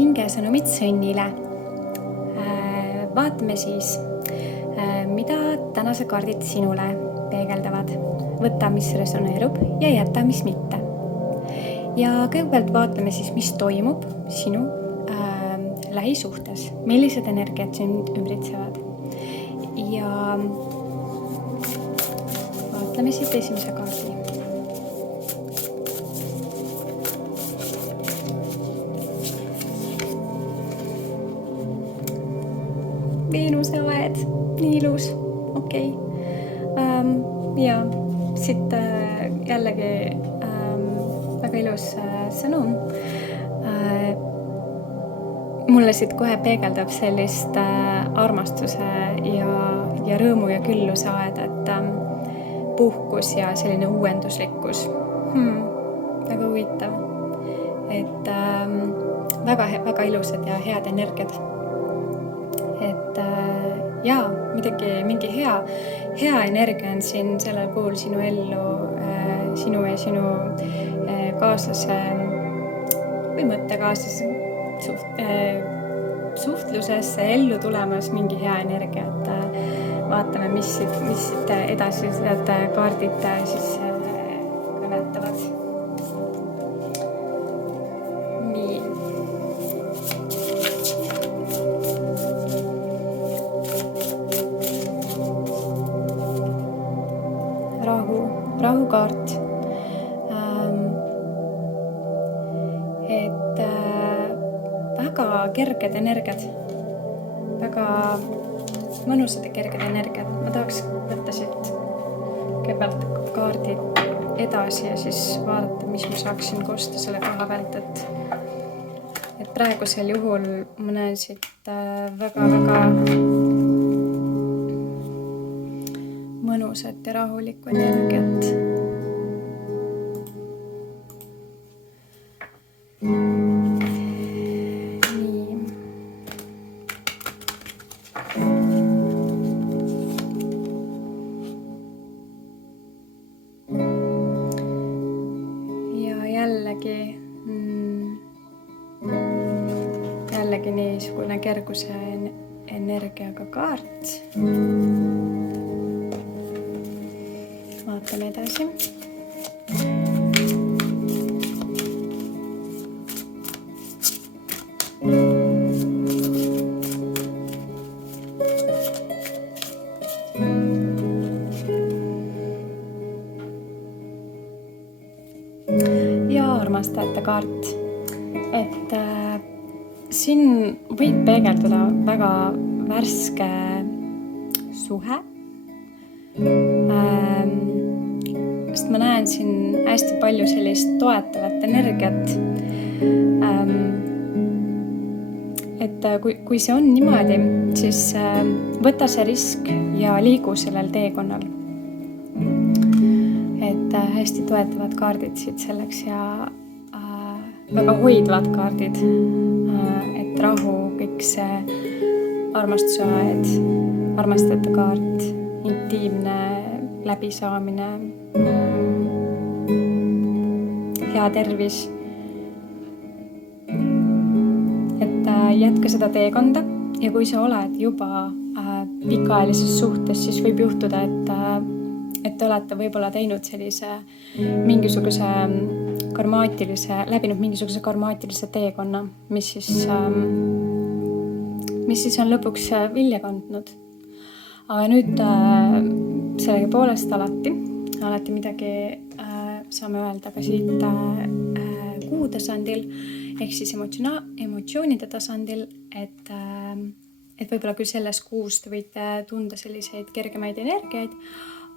hingesõnumid Sõnnile. Vaatame siis, mida tänase kaardid sinule peegeldavad. Võta, mis resoneerub ja jäta, mis mitte. Ja kõigepealt vaatleme siis, mis toimub sinu lähisuhtes. Millised energiat sind ümbritsevad. Ja vaatleme siit esimese kaardi. Veenuse aed, nii ilus, okei. Ja siit jällegi väga ilus sõnum. Mulle siit kohe peegeldab sellist armastuse ja rõõmu ja külluse aeda, et puhkus ja selline uuenduslikkus. Väga huvitav. Et väga ilusad ja head energiat. Et mingi hea energia on siin sellel kuul sinu ellu, sinu ja sinu kaaslase või mõttekaaslase suhtlusesse ellu tulemas mingi hea energia, et vaatame, mis siit edasi seda kaardid siis kõnetavad. Nii. Rahukaart. Et väga kerged energiad, väga mõnusad ja kerged energiad. Ma tahaks võtta siit kõigepealt kaardid edasi ja siis vaadata, mis ma saaksin koostada selle koha pealt, et praegusel juhul ma näen siit väga mõnusat ja rahulikku energiat. Nii. Ja jällegi niisugune kerguse energiaga kaart. Vaatame edasi. Ja armastajate kaart. Et siin võib peegelduda väga värske suhe. Sest ma näen siin hästi palju sellist toetavat energiat. Et kui see on niimoodi, siis võta see risk ja liigu sellel teekonnal. Et hästi toetavad kaardid siit selleks ja väga hoidvad kaardid. Et rahu, kõik see armastuse aed, armastajate kaart, intiimne läbisaamine, hea tervis. Et jätka seda teekonda ja kui sa oled juba pikaajalises suhtes, siis võib juhtuda, et te olete võib-olla teinud sellise läbinud mingisuguse karmaatilise teekonna, mis siis on lõpuks vilja kandnud. Aga nüüd sellegipoolest alati midagi saame öelda ka siit kuu tasandil ehk siis emotsioonide tasandil, et võib-olla küll selles kuus te võite tunda selliseid kergemaid energiaid,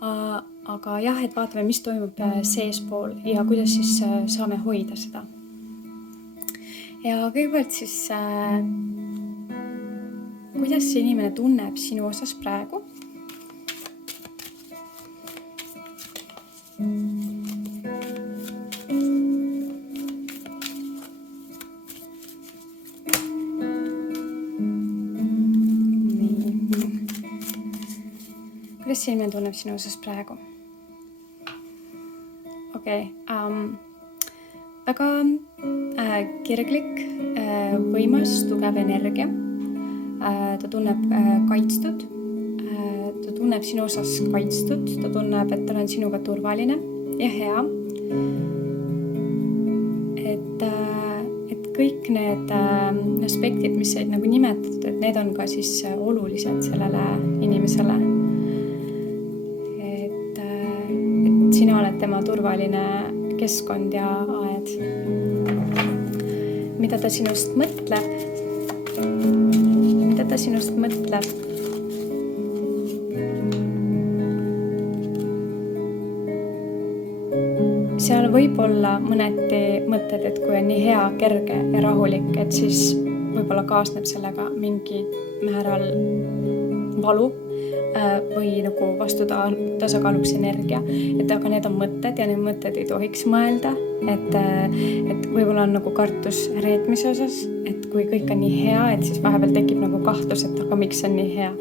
aga jah, et vaatame, mis toimub seespool ja kuidas siis saame hoida seda. Ja kõigepealt siis, kuidas see inimene tunneb sinu osas praegu? Kuidas see inimene tunneb sinu osas praegu? Okei. väga kirglik, võimas, tugev energia. Ta tunneb kaitstud, ta tunneb sinu osas kaitstud, ta tunneb, et tal on sinuga turvaline ja hea. Et kõik need aspektid, mis said nagu nimetatud, et need on ka siis olulised sellele inimesele. Et sina oled tema turvaline keskkond ja aed. Mida ta sinust mõtleb? Mida ta sinust mõtleb? Seal võib olla mõneti mõtted, et kui on nii hea, kerge ja rahulik, et siis võib-olla kaasneb sellega mingi määral valu või nagu vastu tasakaaluks energia. Et aga need on mõtted ja need mõtted ei tohiks mõelda, et võib-olla on nagu kartus reetmise osas, et kui kõik on nii hea, et siis vahepeal tekib nagu kahtlus, et aga miks on nii hea.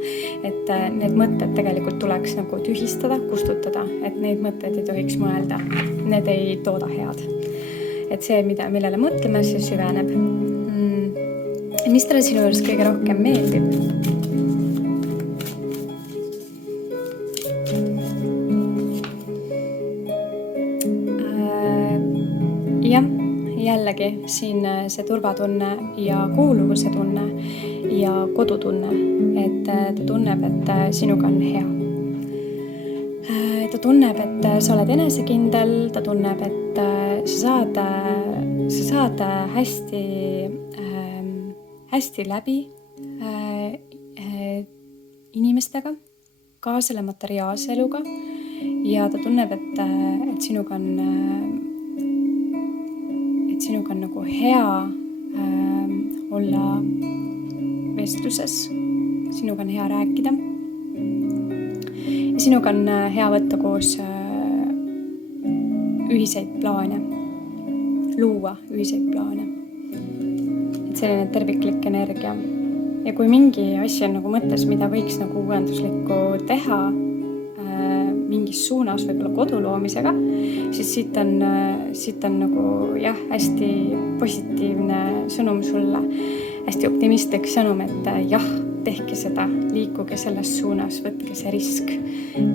Et need mõtted tegelikult tuleks nagu tühistada, kustutada, et neid mõtteid ei tohiks mõelda. Need ei tooda head. Et see, millele mõtleme, see süveneb. Mis talle sinu juures kõige rohkem meeldib? Jah, jällegi siin see turvatunne ja kuuluvuse tunne ja kodutunne, et ta tunneb, et sinuga on hea. Ta tunneb, et sa oled enesekindel, ta tunneb, et sa saad hästi läbi inimestega, ka selle materiaalse eluga ja ta tunneb, et sinuga on nagu hea olla vestluses, sinuga on hea rääkida ja sinuga on hea võtta koos ühiseid plaane, luua ühiseid plaane. Et selline terviklik energia. Ja kui mingi asi on nagu mõttes, mida võiks nagu uuenduslikku teha mingis suunas, võib-olla kodu loomisega, siis siit on nagu hästi positiivne sõnum sulle, hästi optimistlik sõnum, et jah, tehke seda, liikuge selles suunas, võtke see risk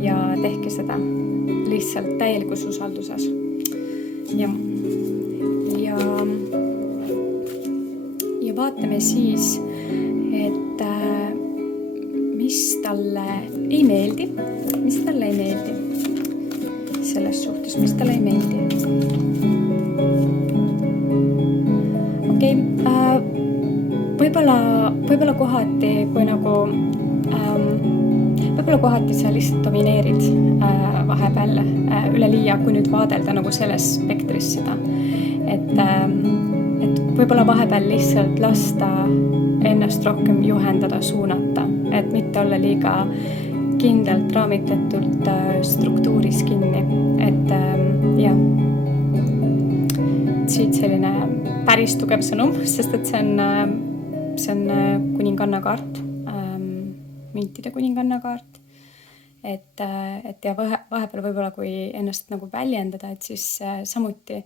ja tehke seda lihtsalt täielikus usalduses. Ja vaatame siis, et mis talle ei meeldi selles suhtes, mis talle ei meeldi. Okei, võib-olla kohati, kui nagu võib-olla kohati sa lihtsalt domineerid vahepeal üleliia, kui nüüd vaadelda nagu selles spektris seda, et võib-olla vahepeal lihtsalt lasta ennast rohkem juhendada, suunata, et mitte olla liiga kindlalt raamitletult struktuuris kinni, et siit selline päris tugev sõnum, sest et see on kuninganna kaart, müntide kuninganna kaart, et ja vahepeal võib-olla kui ennast nagu väljendada, et siis samuti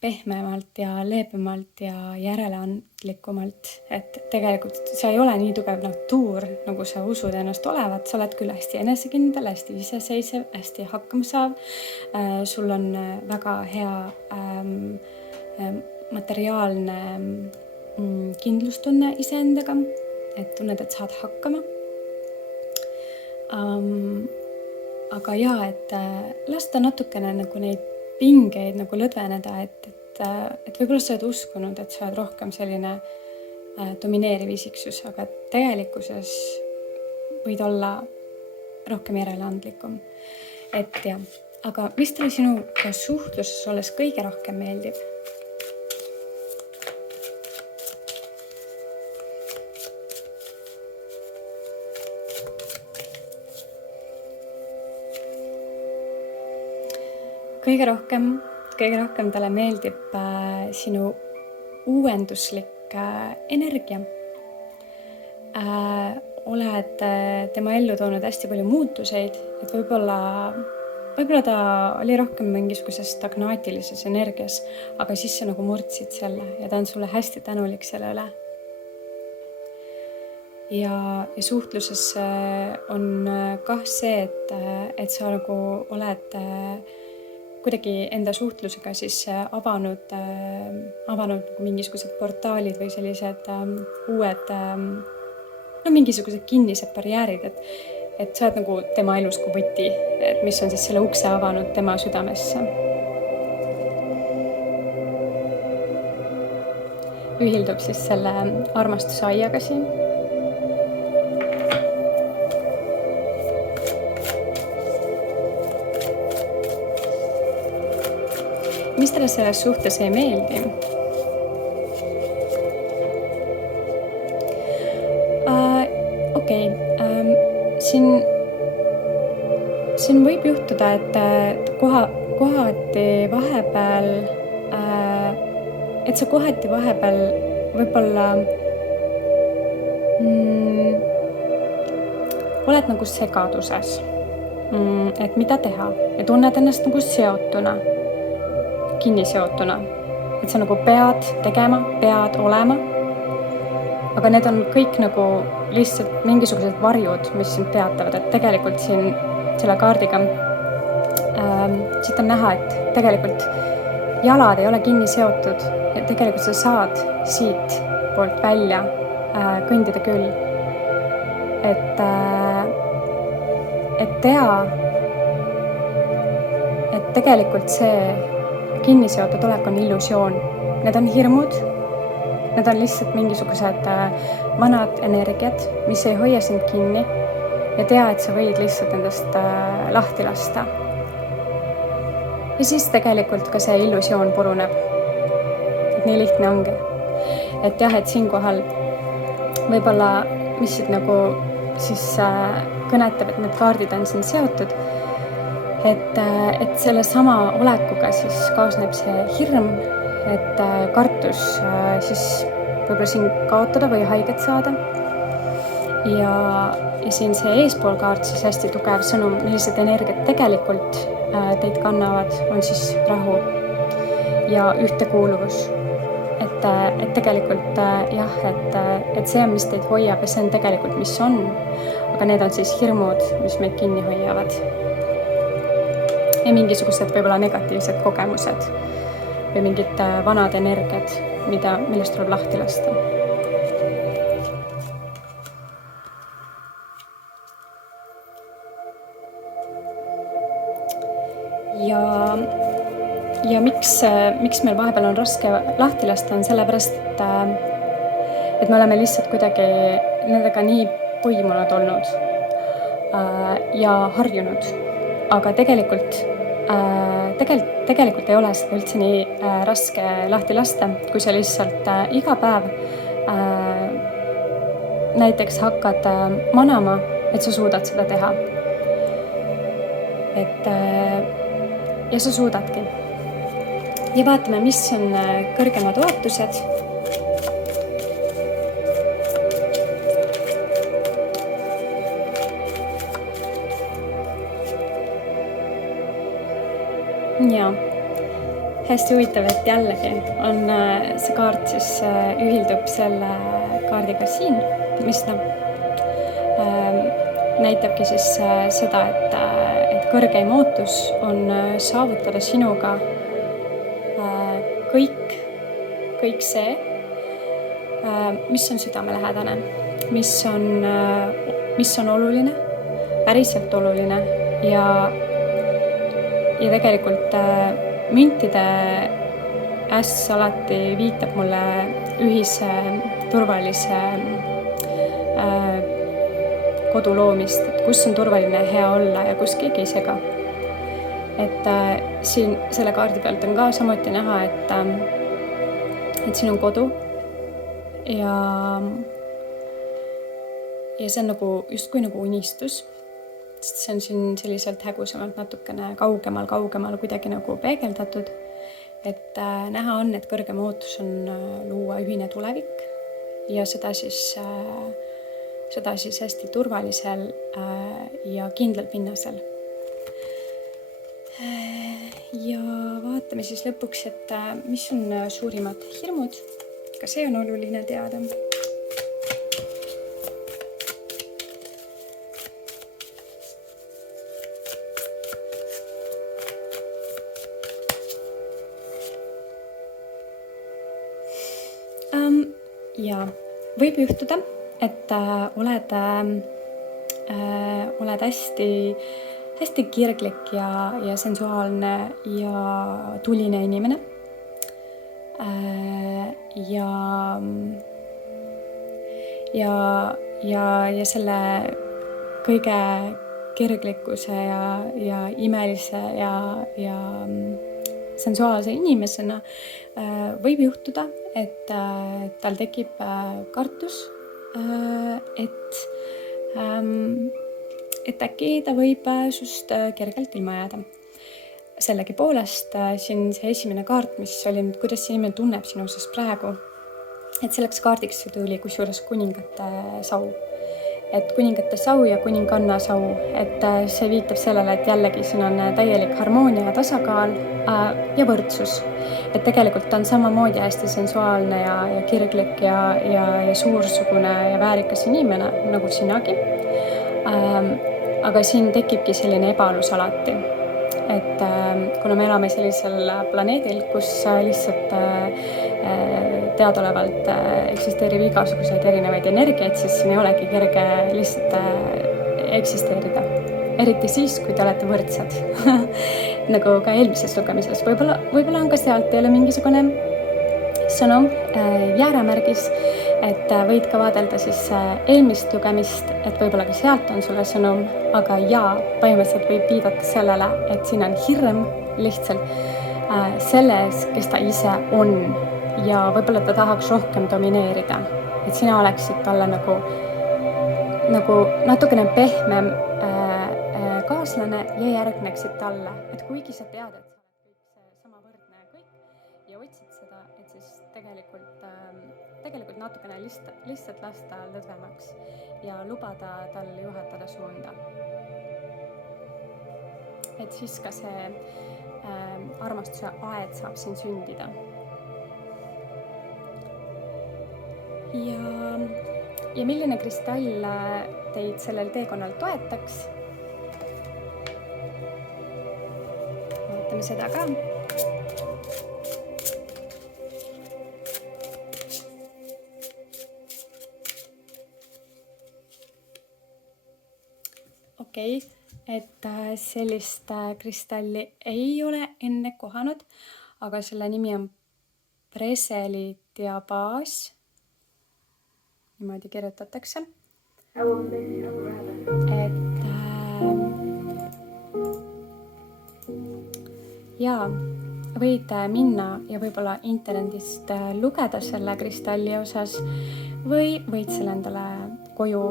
pehmemalt ja leebemalt ja järeleandlikumalt, et tegelikult sa ei ole nii tugev natuur, nagu sa usud ennast olevat, sa oled küll hästi enesekindel, hästi iseseisev, hästi hakkamasaav, sul on väga hea materiaalne kindlustunne iseendaga, et tunned, et saad hakkama. Aga et lasta natukene nagu neid pingeid nagu lõdveneda, et võib-olla sa oled uskunud, et sa oled rohkem selline domineeriv isiksus, aga tegelikkuses võid olla rohkem järeleandlikum. Et jah, aga mis talle sinuga suhtluses olles kõige rohkem meeldib? Kõige rohkem talle meeldib sinu uuenduslik energia. Oled tema ellu toonud hästi palju muutuseid, et võib-olla võib-olla ta oli rohkem mingisuguses stagnaatilises energias, aga siis sa nagu murdsid selle ja ta on sulle hästi tänulik selle üle. Ja suhtluses on kah see, et sa nagu oled kuidagi enda suhtlusega siis avanud nagu mingisugused portaalid või sellised uued, mingisugused kinnised barjäärid, et sa oled nagu tema elus kui võti, et mis on siis selle ukse avanud tema südamesse. Ühildub siis selle armastuse aiaga siin. Mis teile selles suhtes ei meeldi? Okei. Siin võib juhtuda, et kohati vahepeal, et sa kohati vahepeal võib-olla oled nagu segaduses, et mida teha ja tunned ennast nagu seotuna, kinniseotuna, et sa nagu pead tegema, pead olema, aga need on kõik nagu lihtsalt mingisugused varjud, mis sind peatavad, et tegelikult siin selle kaardiga siit on näha, et tegelikult jalad ei ole kinni seotud ja tegelikult sa saad siit poolt välja kõndida küll. Et tea, et tegelikult see kinniseotud olek on illusioon. Need on hirmud, need on lihtsalt mingisugused vanad energiad, mis ei hoia sind kinni ja tea, et sa võid lihtsalt endast lahti lasta. Ja siis tegelikult ka see illusioon puruneb. Et nii lihtne ongi. Et jah, et siinkohal võib-olla, mis siit nagu siis kõnetab, et need kaardid on siin seotud, et selle sama olekuga siis kaasneb see hirm, et kartus siis võib-olla siin kaotada või haiget saada. Ja siin see eespool kaart siis hästi tugev sõnum, millised energiat tegelikult teid kannavad, on siis rahu ja ühtekuuluvus. Et tegelikult jah, et see on, mis teid hoiab ja see on tegelikult, mis on, aga need on siis hirmud, mis meid kinni hoiavad. Ja mingisugused võib-olla negatiivsed kogemused või mingid vanad energiat, millest tuleb lahti lasta. Ja miks meil vahepeal on raske lahti lasta, on sellepärast, et me oleme lihtsalt kuidagi nendega nii põimunud olnud ja harjunud. Aga tegelikult ei ole seda üldse nii raske lahti lasta, kui sa lihtsalt iga päev näiteks hakkad manama, et sa suudad seda teha. Ja sa suudadki. Ja vaatame, mis on kõrgemad ootused. Ja hästi huvitav, et jällegi on see kaart siis ühildub selle kaardiga siin, mis näitabki siis seda, et kõrgeim ootus on saavutada sinuga kõik see, mis on südamelähedane, mis on oluline, päriselt oluline ja tegelikult müntide äss alati viitab mulle ühise turvalise kodu loomist, et kus on turvaline hea olla ja kus keegi ei sega. Et siin selle kaardi pealt on ka samuti näha, et siin on kodu ja see on nagu justkui nagu unistus. See on siin selliselt hägusamalt natukene kaugemal kuidagi nagu peegeldatud, et näha on, et kõrgem ootus on luua ühine tulevik ja seda siis hästi turvalisel ja kindlal pinnasel. Ja vaatame siis lõpuks, et mis on suurimad hirmud. Ka see on oluline teada. Ja võib juhtuda, et oled hästi kirglik ja sensuaalne ja tuline inimene. Ja selle kõige kirglikkuse ja imelise ja sensuaalse inimesena võib juhtuda, et tal tekib kartus, et äkki ta võib sust kergelt ilma jääda. Sellegipoolest siin see esimene kaart, mis oli nüüd, kuidas see inimene tunneb sinu osas praegu, et selleks kaardiks tuli kusjuures kuningate sau. Et kuningate sau ja kuninganna sau, et see viitab sellele, et jällegi siin on täielik harmoonia ja tasakaal ja võrdsus. Et tegelikult ta on samamoodi hästi sensuaalne ja kirglik ja suursugune ja väärikas inimene, nagu sinagi. Aga siin tekibki selline ebaalus alati. Et kuna me elame sellisel planeedil, kus lihtsalt teadolevalt eksisteerib igasuguseid erinevaid energiaid, siis siin ei olegi kerge lihtsalt eksisteerida. Eriti siis, kui te olete võrdsed. Nagu ka eelmises lugemises. Võib-olla on ka sealt teile mingisugune sõnum, jääramärgis, et võid ka vaadelda siis eelmist lugemist, et võib-olla ka sealt on sulle sõnum, aga põhimõtteliselt võib viidata sellele, et siin on hirm lihtsalt selles, kes ta ise on ja võib-olla ta tahaks rohkem domineerida, et sina oleksid talle nagu natukene pehmem kaaslane ja järgneksid talle, et kuigi sa tead, et sa oled kõik samavõrdne kõik ja otsid seda, et siis tegelikult natukene lihtsalt lasta lõdvemaks ja lubada tal juhatada suunda. Et siis ka see armastuse aed saab siin sündida. Ja milline kristall teid sellel teekonnal toetaks? Vaatame seda ka. Okei, et sellist kristalli ei ole enne kohanud, aga selle nimi on preselidiabaas. Niimoodi kirjutatakse. Et võid minna ja võib-olla internetist lugeda selle kristalli osas või võid selle endale koju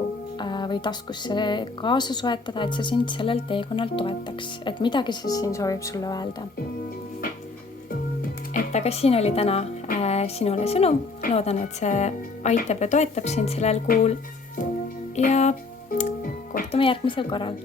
või taskusse kaasa soetada, et see sind sellel teekonnal toetaks, et midagi see siin soovib sulle öelda. Et aga siin oli täna sinule sõnum, loodan, et see aitab ja toetab sind sellel kuul ja kohtume järgmisel korral.